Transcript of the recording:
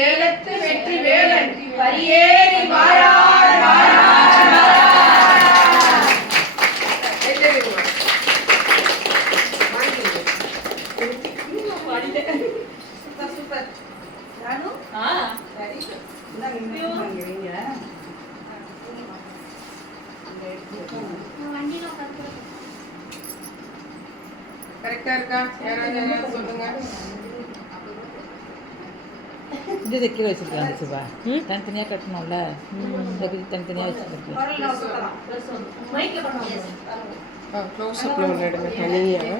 சேலத்து வெற்றி வேலன் பரியேறி வாரார் வாரார். சூப்பர். நானும் சரி கரெக்டா இருக்கா? யாராவது சொல்லுங்க. இது கீழே வச்சுருக்கலாம் சிவா. தனித்தனியாக கட்டணும்ல, தனித்தனியாக வச்சுருக்கேன். க்ளோஸ் அப்ல ஒன்று எடுங்க தனியாக.